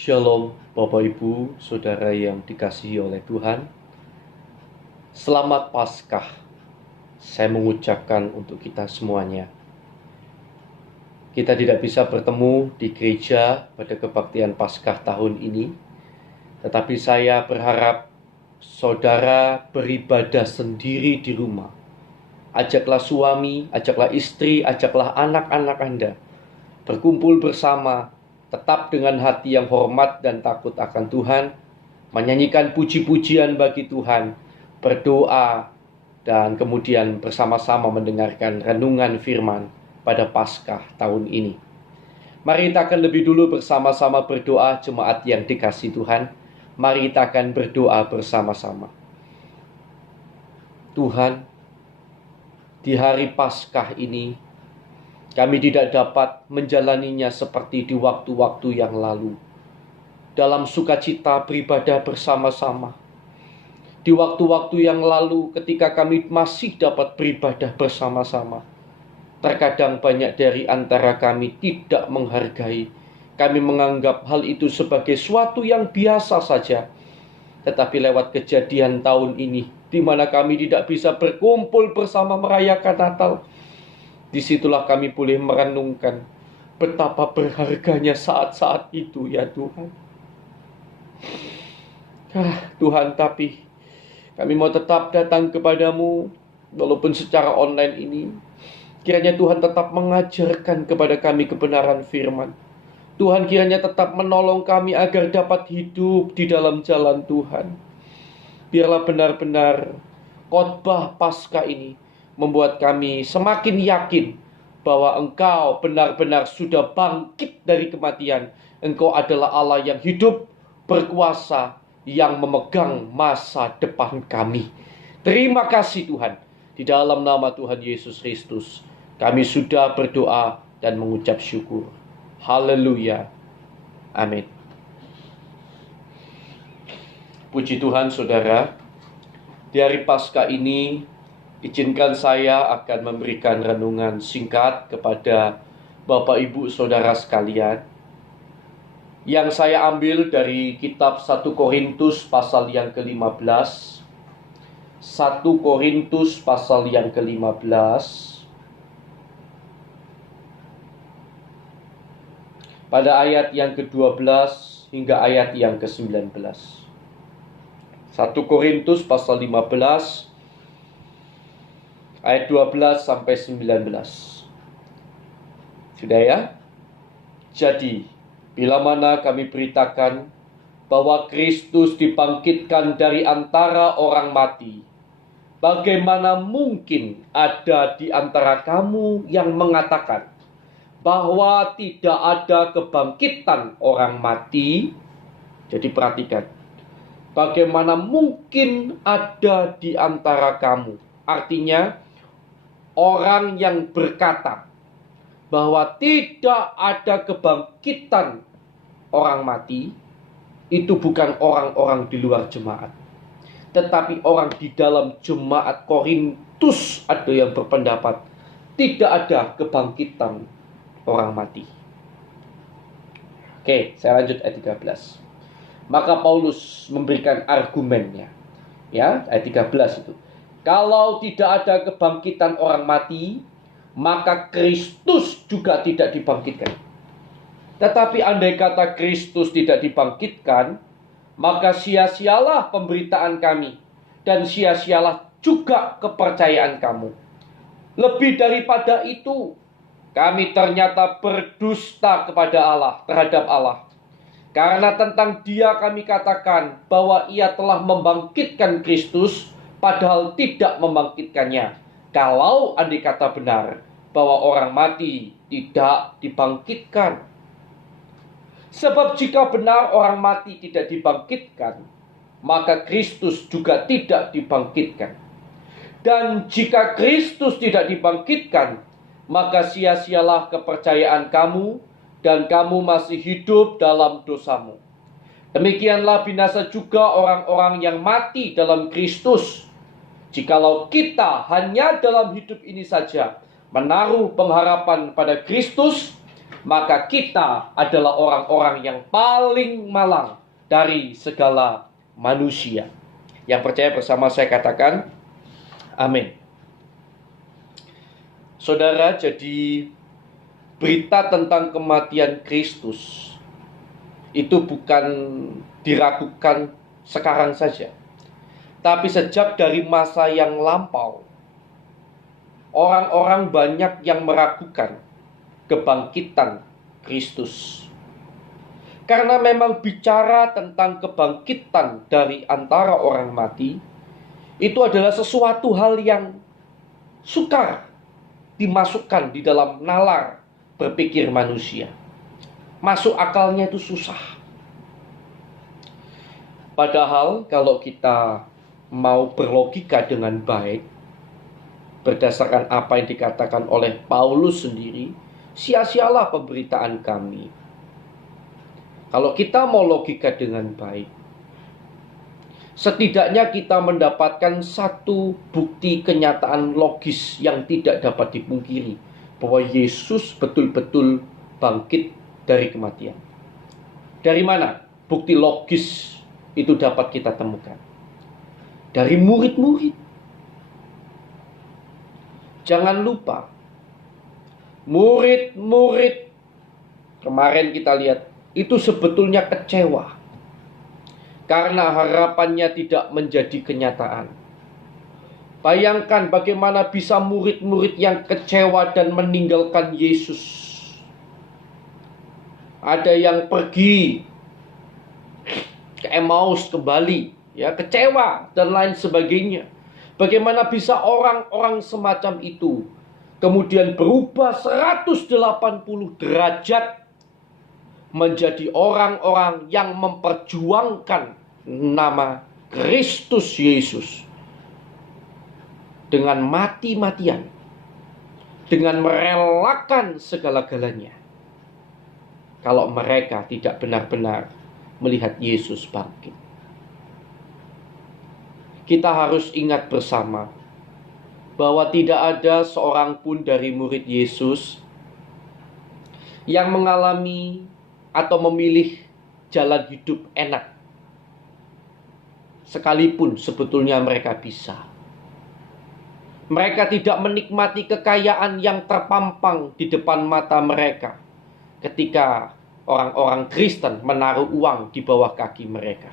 Shalom Bapak Ibu, Saudara yang dikasihi oleh Tuhan. Selamat Paskah, saya mengucapkan untuk kita semuanya. Kita tidak bisa bertemu di gereja pada kebaktian Paskah tahun ini, tetapi saya berharap saudara beribadah sendiri di rumah. Ajaklah suami, ajaklah istri, ajaklah anak-anak Anda berkumpul bersama, tetap dengan hati yang hormat dan takut akan Tuhan, menyanyikan puji-pujian bagi Tuhan, berdoa, dan kemudian bersama-sama mendengarkan renungan firman pada Paskah tahun ini. Mari kita akan lebih dulu bersama-sama berdoa, jemaat yang dikasihi Tuhan. Mari kita akan berdoa bersama-sama. Tuhan, di hari Paskah ini, kami tidak dapat menjalaninya seperti di waktu-waktu yang lalu. Dalam sukacita beribadah bersama-sama. Di waktu-waktu yang lalu ketika kami masih dapat beribadah bersama-sama, terkadang banyak dari antara kami tidak menghargai. Kami menganggap hal itu sebagai suatu yang biasa saja. Tetapi lewat kejadian tahun ini, di mana kami tidak bisa berkumpul bersama merayakan Natal, disitulah kami boleh merenungkan betapa berharganya saat-saat itu ya Tuhan. Tuhan, tapi kami mau tetap datang kepadamu walaupun secara online ini. Kiranya Tuhan tetap mengajarkan kepada kami kebenaran firman. Tuhan kiranya tetap menolong kami agar dapat hidup di dalam jalan Tuhan. Biarlah benar-benar khotbah Paskah ini membuat kami semakin yakin bahwa Engkau benar-benar sudah bangkit dari kematian. Engkau adalah Allah yang hidup, berkuasa, yang memegang masa depan kami. Terima kasih Tuhan. Di dalam nama Tuhan Yesus Kristus, kami sudah berdoa dan mengucap syukur. Haleluya. Amin. Puji Tuhan saudara. Di hari Paskah ini, izinkan saya akan memberikan renungan singkat kepada Bapak Ibu Saudara sekalian, yang saya ambil dari kitab 1 Korintus pasal yang ke-15. 1 Korintus pasal yang ke-15, pada ayat yang ke-12 hingga ayat yang ke-19. 1 Korintus pasal 15 ayat 12 sampai 19. Sudah ya? Jadi, bila mana kami beritakan bahwa Kristus dibangkitkan dari antara orang mati, bagaimana mungkin ada di antara kamu yang mengatakan bahwa tidak ada kebangkitan orang mati? Jadi perhatikan, bagaimana mungkin ada di antara kamu? Artinya, orang yang berkata bahwa tidak ada kebangkitan orang mati, itu bukan orang-orang di luar jemaat, tetapi orang di dalam jemaat Korintus ada yang berpendapat tidak ada kebangkitan orang mati. Oke, saya lanjut ayat 13. Maka Paulus memberikan argumennya. Ya, ayat 13 itu. Kalau tidak ada kebangkitan orang mati, maka Kristus juga tidak dibangkitkan. Tetapi andai kata Kristus tidak dibangkitkan, maka sia-sialah pemberitaan kami, dan sia-sialah juga kepercayaan kamu. Lebih daripada itu, kami ternyata berdusta kepada Allah, terhadap Allah. Karena tentang Dia kami katakan bahwa Ia telah membangkitkan Kristus, padahal tidak membangkitkannya. Kalau andai kata benar bahwa orang mati tidak dibangkitkan. Sebab jika benar orang mati tidak dibangkitkan, maka Kristus juga tidak dibangkitkan. Dan jika Kristus tidak dibangkitkan, maka sia-sialah kepercayaan kamu, dan kamu masih hidup dalam dosamu. Demikianlah binasa juga orang-orang yang mati dalam Kristus. Jikalau kita hanya dalam hidup ini saja menaruh pengharapan pada Kristus, maka kita adalah orang-orang yang paling malang dari segala manusia. Yang percaya bersama saya katakan, amin. Saudara, jadi berita tentang kematian Kristus itu bukan diragukan sekarang saja, tapi sejak dari masa yang lampau, orang-orang banyak yang meragukan kebangkitan Kristus. Karena memang bicara tentang kebangkitan dari antara orang mati, itu adalah sesuatu hal yang sukar dimasukkan di dalam nalar berpikir manusia. Masuk akalnya itu susah. Padahal kalau kita mau berlogika dengan baik, berdasarkan apa yang dikatakan oleh Paulus sendiri, sia-sialah pemberitaan kami. Kalau kita mau logika dengan baik, setidaknya kita mendapatkan satu bukti kenyataan logis yang tidak dapat dipungkiri, bahwa Yesus betul-betul bangkit dari kematian. Dari mana bukti logis itu dapat kita temukan? Dari murid-murid. Jangan lupa, murid-murid kemarin kita lihat itu sebetulnya kecewa karena harapannya tidak menjadi kenyataan. Bayangkan bagaimana bisa murid-murid yang kecewa dan meninggalkan Yesus. Ada yang pergi ke Emmaus kembali, ya, kecewa dan lain sebagainya. Bagaimana bisa orang-orang semacam itu kemudian berubah 180 derajat menjadi orang-orang yang memperjuangkan nama Kristus Yesus dengan mati-matian, dengan merelakan segala-galanya, kalau mereka tidak benar-benar melihat Yesus bangkit. Kita harus ingat bersama bahwa tidak ada seorang pun dari murid Yesus yang mengalami atau memilih jalan hidup enak, sekalipun sebetulnya mereka bisa. Mereka tidak menikmati kekayaan yang terpampang di depan mata mereka ketika orang-orang Kristen menaruh uang di bawah kaki mereka.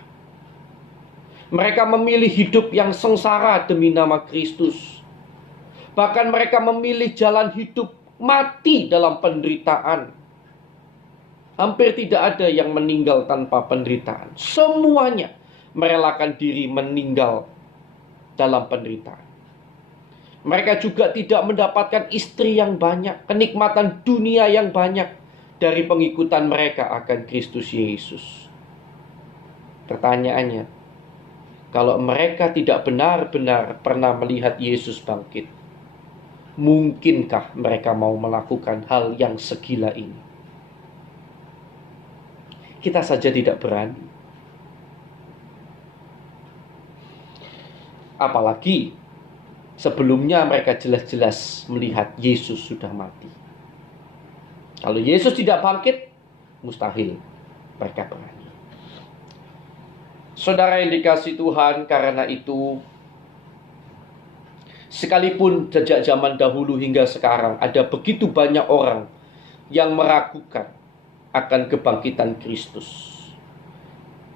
Mereka memilih hidup yang sengsara demi nama Kristus. Bahkan mereka memilih jalan hidup mati dalam penderitaan. Hampir tidak ada yang meninggal tanpa penderitaan. Semuanya merelakan diri meninggal dalam penderitaan. Mereka juga tidak mendapatkan istri yang banyak, kenikmatan dunia yang banyak dari pengikutan mereka akan Kristus Yesus. Pertanyaannya, kalau mereka tidak benar-benar pernah melihat Yesus bangkit, mungkinkah mereka mau melakukan hal yang segila ini? Kita saja tidak berani. Apalagi sebelumnya mereka jelas-jelas melihat Yesus sudah mati. Kalau Yesus tidak bangkit, mustahil mereka berani. Saudara yang dikasihi Tuhan, karena itu, sekalipun sejak zaman dahulu hingga sekarang ada begitu banyak orang yang meragukan akan kebangkitan Kristus.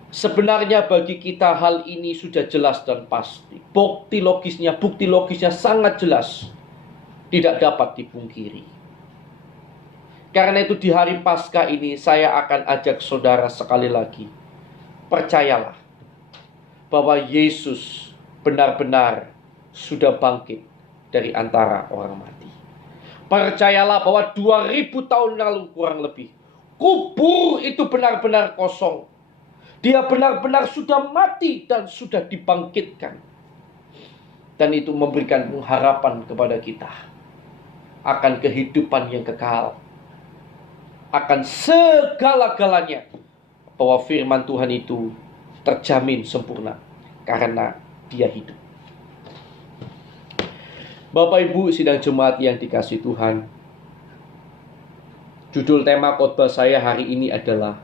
Sebenarnya bagi kita hal ini sudah jelas dan pasti. Bukti logisnya sangat jelas, tidak dapat dipungkiri. Karena itu di hari Paskah ini saya akan ajak saudara sekali lagi, percayalah bahwa Yesus benar-benar sudah bangkit dari antara orang mati. Percayalah bahwa 2000 tahun lalu kurang lebih, kubur itu benar-benar kosong. Dia benar-benar sudah mati dan sudah dibangkitkan. Dan itu memberikan pengharapan kepada kita akan kehidupan yang kekal, akan segala-galanya, bahwa firman Tuhan itu terjamin sempurna karena Dia hidup. Bapak Ibu sidang jemaat yang dikasihi Tuhan, Judul tema khotbah saya hari ini adalah,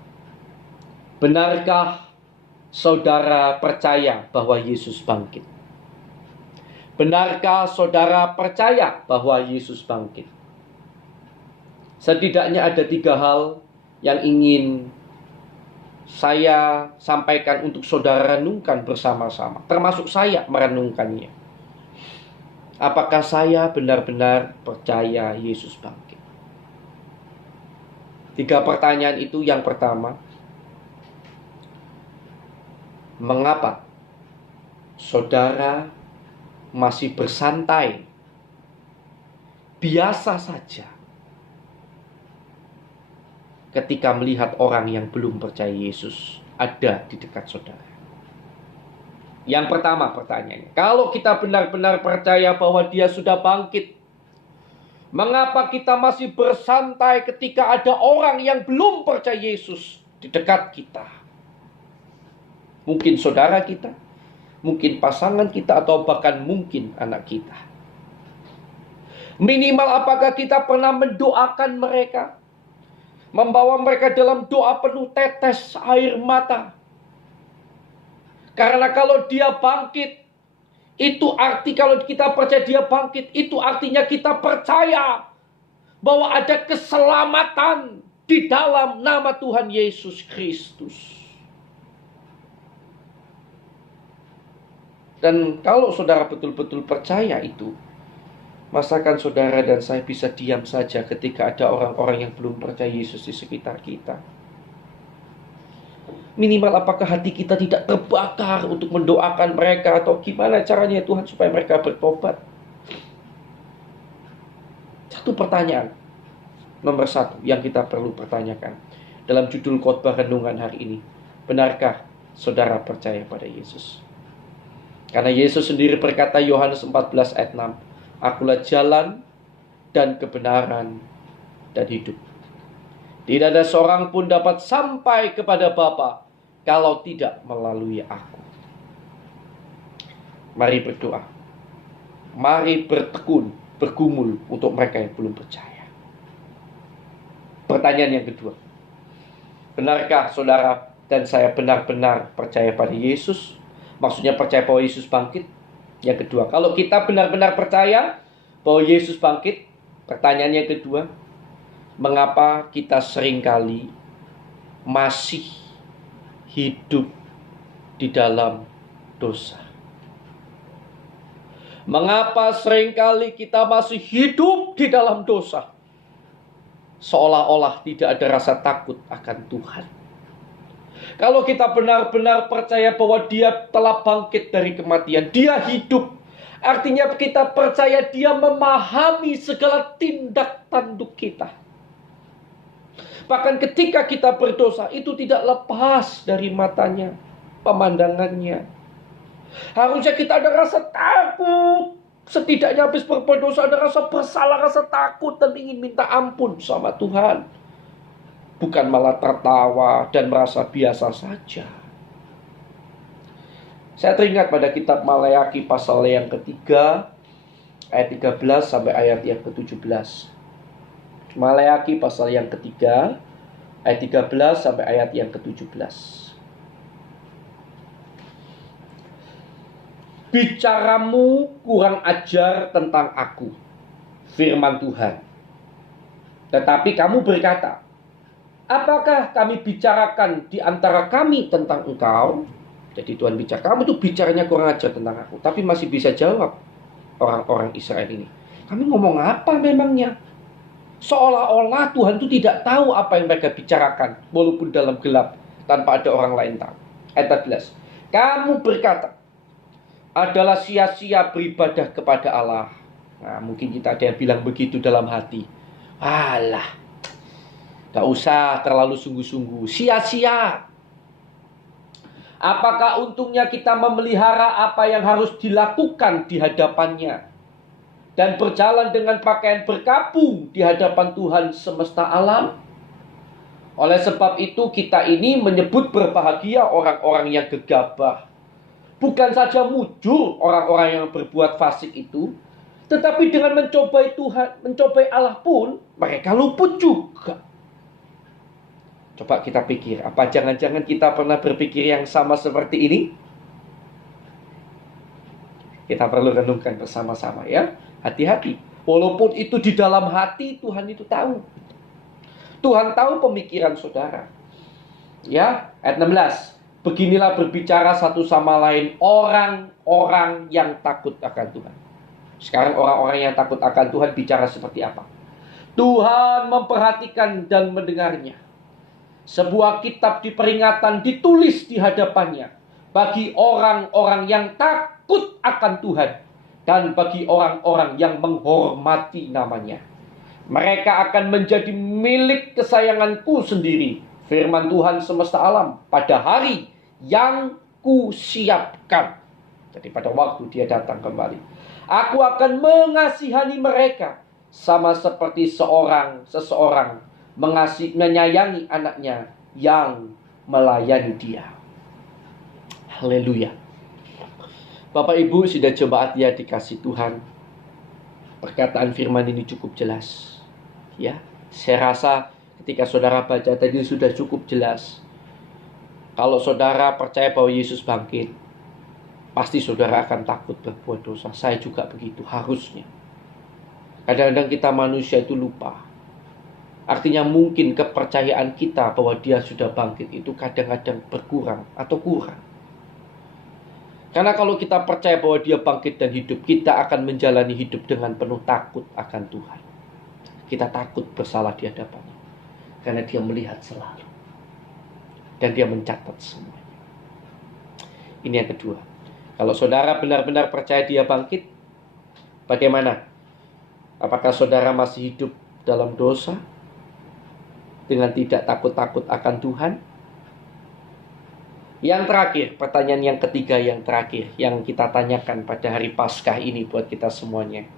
benarkah saudara percaya bahwa Yesus bangkit? Benarkah saudara percaya bahwa Yesus bangkit? Setidaknya ada 3 hal yang ingin saya sampaikan untuk saudara renungkan bersama-sama, termasuk saya merenungkannya. Apakah saya benar-benar percaya Yesus bangkit? 3 pertanyaan itu. Yang pertama, mengapa saudara masih bersantai, biasa saja, ketika melihat orang yang belum percaya Yesus ada di dekat saudara? Yang pertama pertanyaannya, kalau kita benar-benar percaya bahwa Dia sudah bangkit, mengapa kita masih bersantai ketika ada orang yang belum percaya Yesus di dekat kita? Mungkin saudara kita, mungkin pasangan kita, atau bahkan mungkin anak kita. Minimal apakah kita pernah mendoakan mereka, membawa mereka dalam doa penuh tetes air mata? Karena kalau Dia bangkit, itu arti, kalau kita percaya Dia bangkit, itu artinya kita percaya bahwa ada keselamatan di dalam nama Tuhan Yesus Kristus. Dan kalau saudara betul-betul percaya itu, masakan saudara dan saya bisa diam saja ketika ada orang-orang yang belum percaya Yesus di sekitar kita? Minimal apakah hati kita tidak terbakar untuk mendoakan mereka, atau gimana caranya Tuhan supaya mereka bertobat? Satu pertanyaan nomor 1 yang kita perlu pertanyakan dalam judul khotbah renungan hari ini, benarkah saudara percaya pada Yesus? Karena Yesus sendiri berkata, Yohanes 14 ayat 6, Akulah jalan dan kebenaran dan hidup. Tidak ada seorang pun dapat sampai kepada Bapa kalau tidak melalui aku. Mari berdoa. Mari bertekun, bergumul untuk mereka yang belum percaya. Pertanyaan yang kedua, benarkah saudara dan saya benar-benar percaya pada Yesus? Maksudnya percaya bahwa Yesus bangkit. Yang kedua, kalau kita benar-benar percaya bahwa Yesus bangkit, pertanyaan yang kedua, mengapa kita seringkali masih hidup di dalam dosa? Mengapa seringkali kita masih hidup di dalam dosa? Seolah-olah tidak ada rasa takut akan Tuhan. Kalau kita benar-benar percaya bahwa Dia telah bangkit dari kematian, Dia hidup, artinya kita percaya Dia memahami segala tindak tanduk kita. Bahkan ketika kita berdosa, itu tidak lepas dari matanya, pemandangannya. Harusnya kita ada rasa takut. Setidaknya habis berbuat dosa ada rasa bersalah, rasa takut, dan ingin minta ampun sama Tuhan. Bukan malah tertawa dan merasa biasa saja. Saya teringat pada kitab Maleakhi pasal yang ketiga, ayat 13 sampai ayat yang ke-17. Maleakhi pasal yang ketiga, ayat 13 sampai ayat yang ke-17. Bicaramu kurang ajar tentang aku, firman Tuhan. Tetapi kamu berkata, apakah kami bicarakan di antara kami tentang engkau? Jadi Tuhan bicara, kamu tuh bicaranya kurang ajar tentang aku. Tapi masih bisa jawab orang-orang Israel ini, kami ngomong apa memangnya? Seolah-olah Tuhan itu tidak tahu apa yang mereka bicarakan, walaupun dalam gelap, tanpa ada orang lain tahu. Ayat 14. Kamu berkata, adalah sia-sia beribadah kepada Allah. Nah, mungkin kita ada yang bilang begitu dalam hati. Alah, gak usah terlalu sungguh-sungguh, sia-sia. Apakah untungnya kita memelihara apa yang harus dilakukan di hadapannya, dan berjalan dengan pakaian berkabung di hadapan Tuhan semesta alam? Oleh sebab itu kita ini menyebut berbahagia orang-orang yang gegabah. Bukan saja mujur orang-orang yang berbuat fasik itu, tetapi dengan mencobai Tuhan, mencobai Allah pun, mereka luput juga. Coba kita pikir, apa jangan-jangan kita pernah berpikir yang sama seperti ini? Kita perlu renungkan bersama-sama ya. Hati-hati. Walaupun itu di dalam hati, Tuhan itu tahu. Tuhan tahu pemikiran saudara. Ya, ayat 16. Beginilah berbicara satu sama lain orang-orang yang takut akan Tuhan. Sekarang orang-orang yang takut akan Tuhan bicara seperti apa? Tuhan memperhatikan dan mendengarnya. Sebuah kitab di peringatan ditulis di hadapannya bagi orang-orang yang takut akan Tuhan dan bagi orang-orang yang menghormati namanya. Mereka akan menjadi milik kesayanganku sendiri, firman Tuhan semesta alam, pada hari yang kusiapkan. Jadi pada waktu dia datang kembali, aku akan mengasihani mereka sama seperti seseorang menyayangi anaknya yang melayani dia. Haleluya. Bapak Ibu sudah jemaat ya dikasih Tuhan. Perkataan firman ini cukup jelas. Ya, saya rasa ketika saudara baca tadi sudah cukup jelas. Kalau saudara percaya bahwa Yesus bangkit, pasti saudara akan takut berbuat dosa. Saya juga begitu, harusnya. Kadang-kadang kita manusia itu lupa. Artinya mungkin kepercayaan kita bahwa dia sudah bangkit itu kadang-kadang berkurang atau kurang. Karena kalau kita percaya bahwa dia bangkit dan hidup, kita akan menjalani hidup dengan penuh takut akan Tuhan. Kita takut bersalah di hadapannya. Karena dia melihat selalu. Dan dia mencatat semuanya. Ini yang kedua. Kalau saudara benar-benar percaya dia bangkit, bagaimana? Apakah saudara masih hidup dalam dosa? Dengan tidak takut-takut akan Tuhan? Yang terakhir, pertanyaan yang ketiga yang terakhir, yang kita tanyakan pada hari Paskah ini buat kita semuanya.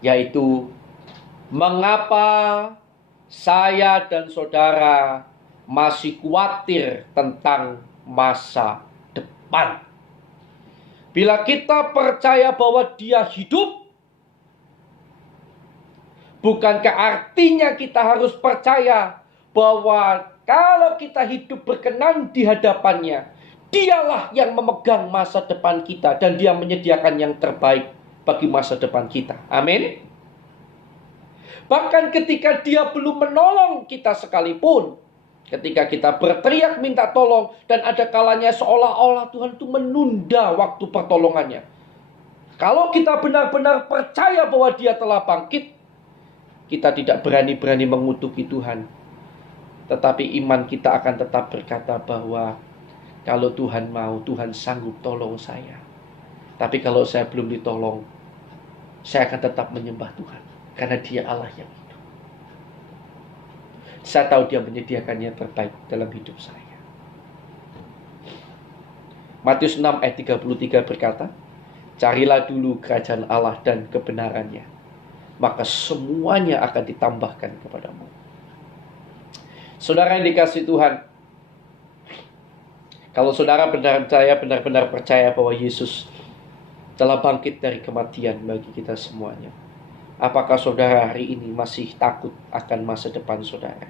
Yaitu, mengapa saya dan saudara masih khawatir tentang masa depan? Bila kita percaya bahwa dia hidup, bukankah artinya kita harus percaya bahwa kalau kita hidup berkenan di hadapannya, dialah yang memegang masa depan kita dan dia menyediakan yang terbaik bagi masa depan kita. Amin. Bahkan ketika dia belum menolong kita sekalipun, ketika kita berteriak minta tolong dan ada kalanya seolah-olah Tuhan itu menunda waktu pertolongannya. Kalau kita benar-benar percaya bahwa dia telah bangkit, kita tidak berani-berani mengutuki Tuhan. Tetapi iman kita akan tetap berkata bahwa kalau Tuhan mau, Tuhan sanggup tolong saya. Tapi kalau saya belum ditolong, saya akan tetap menyembah Tuhan. Karena dia Allah yang hidup. Saya tahu dia menyediakan yang terbaik dalam hidup saya. Matius 6 ayat 33 berkata, carilah dulu kerajaan Allah dan kebenarannya, maka semuanya akan ditambahkan kepadamu. Saudara yang dikasihi Tuhan, kalau saudara benar-benar percaya bahwa Yesus telah bangkit dari kematian bagi kita semuanya, apakah saudara hari ini masih takut akan masa depan saudara?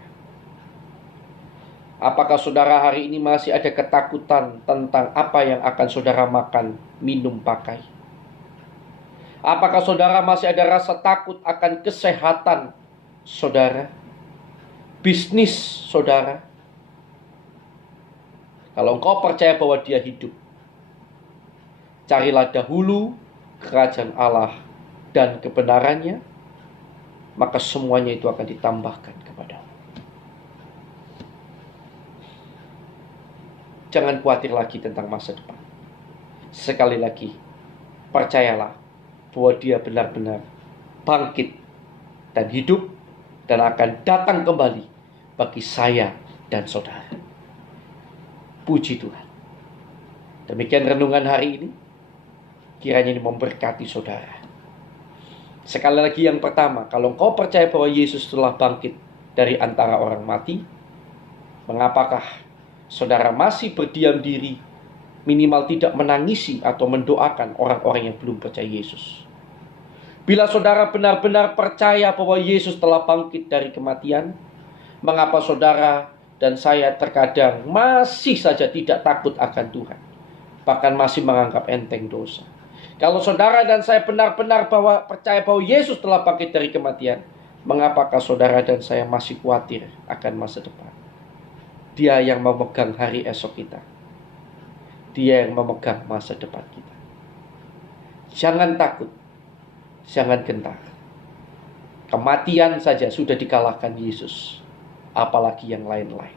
Apakah saudara hari ini masih ada ketakutan tentang apa yang akan saudara makan, minum, pakai? Apakah saudara masih ada rasa takut akan kesehatan saudara? Bisnis saudara? Kalau engkau percaya bahwa dia hidup, carilah dahulu kerajaan Allah dan kebenarannya, maka semuanya itu akan ditambahkan kepadamu. Jangan khawatir lagi tentang masa depan. Sekali lagi, percayalah bahwa dia benar-benar bangkit dan hidup dan akan datang kembali bagi saya dan saudara. Puji Tuhan. Demikian renungan hari ini. Kiranya ini memberkati saudara. Sekali lagi yang pertama, kalau engkau percaya bahwa Yesus telah bangkit dari antara orang mati, mengapakah saudara masih berdiam diri, minimal tidak menangisi atau mendoakan orang-orang yang belum percaya Yesus? Bila saudara benar-benar percaya bahwa Yesus telah bangkit dari kematian, Mengapa saudara dan saya terkadang masih saja tidak takut akan Tuhan, bahkan masih menganggap enteng dosa? Kalau saudara dan saya benar-benar percaya bahwa Yesus telah bangkit dari kematian, mengapakah saudara dan saya masih khawatir akan masa depan? Dia yang memegang hari esok kita. Dia yang memegang masa depan kita. Jangan takut, jangan gentar. Kematian saja sudah dikalahkan Yesus, apalagi yang lain-lain.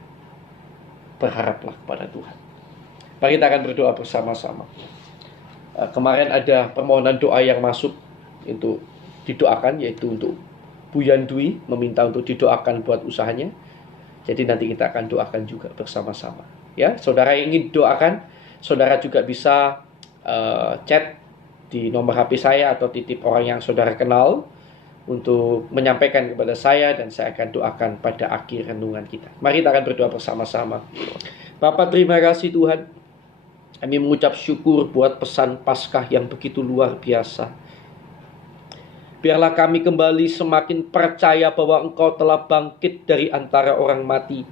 Berharaplah kepada Tuhan. Mari kita akan berdoa bersama-sama. Kemarin ada permohonan doa yang masuk untuk didoakan, yaitu untuk Buyan Dwi, meminta untuk didoakan buat usahanya. Jadi nanti kita akan doakan juga bersama-sama. Ya, saudara yang ingin doakan, saudara juga bisa chat di nomor HP saya atau titip orang yang saudara kenal untuk menyampaikan kepada saya, dan saya akan doakan pada akhir renungan kita. Mari kita akan berdoa bersama-sama. Bapa, terima kasih Tuhan. Kami mengucap syukur buat pesan Paskah yang begitu luar biasa. Biarlah kami kembali semakin percaya bahwa Engkau telah bangkit dari antara orang mati.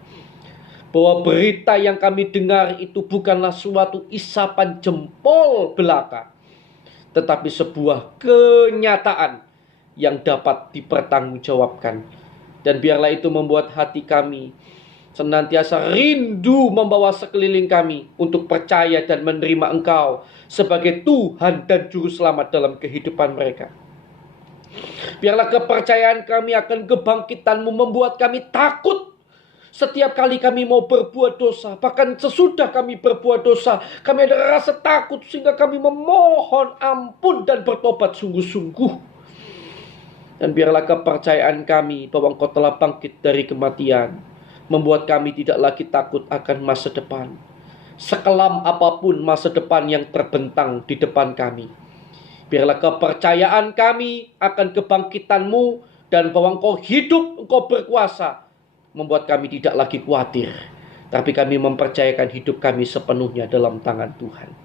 Bahwa berita yang kami dengar itu bukanlah suatu isapan jempol belaka, tetapi sebuah kenyataan yang dapat dipertanggungjawabkan. Dan biarlah itu membuat hati kami senantiasa rindu membawa sekeliling kami untuk percaya dan menerima Engkau sebagai Tuhan dan Juru Selamat dalam kehidupan mereka. Biarlah kepercayaan kami akan kebangkitan-Mu membuat kami takut setiap kali kami mau berbuat dosa. Bahkan sesudah kami berbuat dosa, kami ada rasa takut sehingga kami memohon ampun dan bertobat sungguh-sungguh. Dan biarlah kepercayaan kami bahwa Engkau telah bangkit dari kematian membuat kami tidak lagi takut akan masa depan. Sekelam apapun masa depan yang terbentang di depan kami, biarlah kepercayaan kami akan kebangkitan-Mu dan bahwa Engkau hidup, Engkau berkuasa, membuat kami tidak lagi khawatir, tapi kami mempercayakan hidup kami sepenuhnya dalam tangan Tuhan.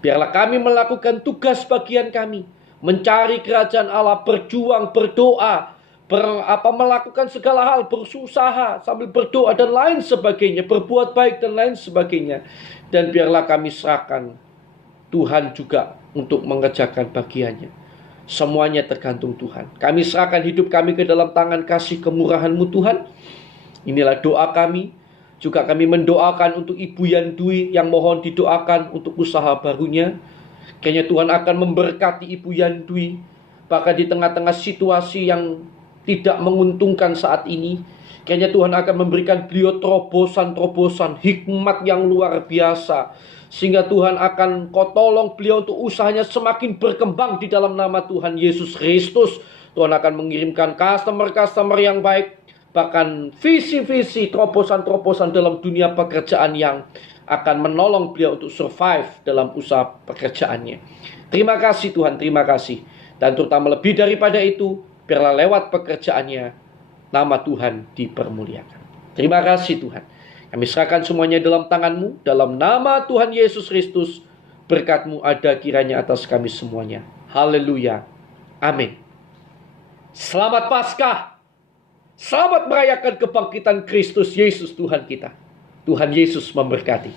Biarlah kami melakukan tugas bagian kami, mencari kerajaan Allah, berjuang, berdoa, melakukan segala hal, berusaha sambil berdoa dan lain sebagainya, berbuat baik dan lain sebagainya. Dan biarlah kami serahkan Tuhan juga untuk mengerjakan bagiannya. Semuanya tergantung Tuhan. Kami serahkan hidup kami ke dalam tangan kasih kemurahan-Mu Tuhan. Inilah doa kami. Juga kami mendoakan untuk Ibu Yan Dwi yang mohon didoakan untuk usaha barunya. Kayaknya Tuhan akan memberkati Ibu Yan Dwi, bahkan di tengah-tengah situasi yang tidak menguntungkan saat ini. Kayaknya Tuhan akan memberikan beliau terobosan-terobosan, hikmat yang luar biasa, sehingga Tuhan akan Kau tolong beliau untuk usahanya semakin berkembang di dalam nama Tuhan Yesus Kristus. Tuhan akan mengirimkan customer-customer yang baik, bahkan visi-visi, terobosan-terobosan dalam dunia pekerjaan yang akan menolong beliau untuk survive dalam usaha pekerjaannya. Terima kasih Tuhan, terima kasih. Dan terutama lebih daripada itu, biarlah lewat pekerjaannya nama Tuhan dipermuliakan. Terima kasih Tuhan. Kami serahkan semuanya dalam tangan-Mu, dalam nama Tuhan Yesus Kristus. Berkat-Mu ada kiranya atas kami semuanya. Haleluya. Amin. Selamat Paskah. Selamat merayakan kebangkitan Kristus Yesus Tuhan kita. Tuhan Yesus memberkati.